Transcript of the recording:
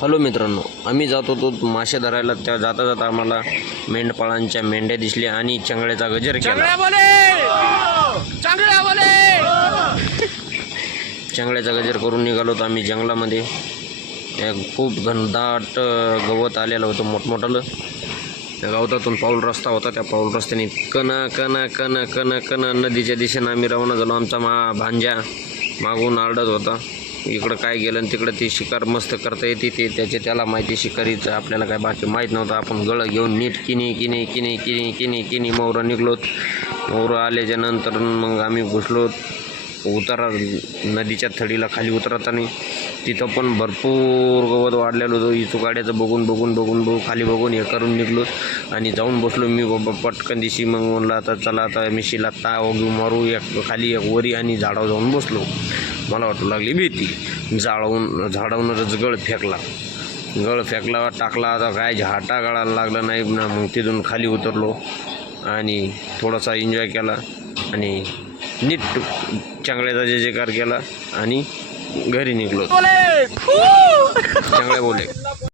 Hello मित्रांनो, आम्ही जात होतो मासे धरायला. त्या जाता जाता आम्हाला मेंढपाळांच्या मेंढ्या दिसल्या आणि चंगळ्याचा गजर केला. चंगळ्याचा गजर करून निघालो तर आम्ही जंगलामध्ये. खूप घनदाट गवत आलेलं होतं मोठमोठालं. त्या गवतातून पाऊल रस्ता होता. त्या पाऊल रस्त्याने कना कना कना कना कना नदीच्या दिशेनं आम्ही रवाना झालो. आमचा भांजा मागून आरडत होता, इकडं काय गेलं आणि तिकडं ती शिकार मस्त करता येते ते त्याला माहिती. शिकारीचं आपल्याला काय बाकी माहीत नव्हतं. आपण गळं घेऊन नीट किनी किनी किनी किनी किनी किनी मोहरं निघलोत. मोहरं आल्याच्या नंतर मग आम्ही घुसलो नदीच्या थडीला खाली उतरताना. तिथं पण भरपूर गवत वाढलेलं होतं. इचू गाड्याचं बघून खाली बघून हे करून निघलो आणि जाऊन बसलो मी बाबा पटकन दिशी. मग म्हणलं आता चला आता मिशीला ताव घेऊ मारू एक खाली एक वरी आणि झाडावर जाऊन बसलो. मला वाटू लागली भीती. झाडावूनच गळ फेकला टाकला. आता काय झाटा गळायला लागला नाही ना. मग तिथून खाली उतरलो आणि थोडासा एन्जॉय केला आणि नीट चांगल्याचा जयकार केला आणि घरी निघलो. चांगल्या बोले.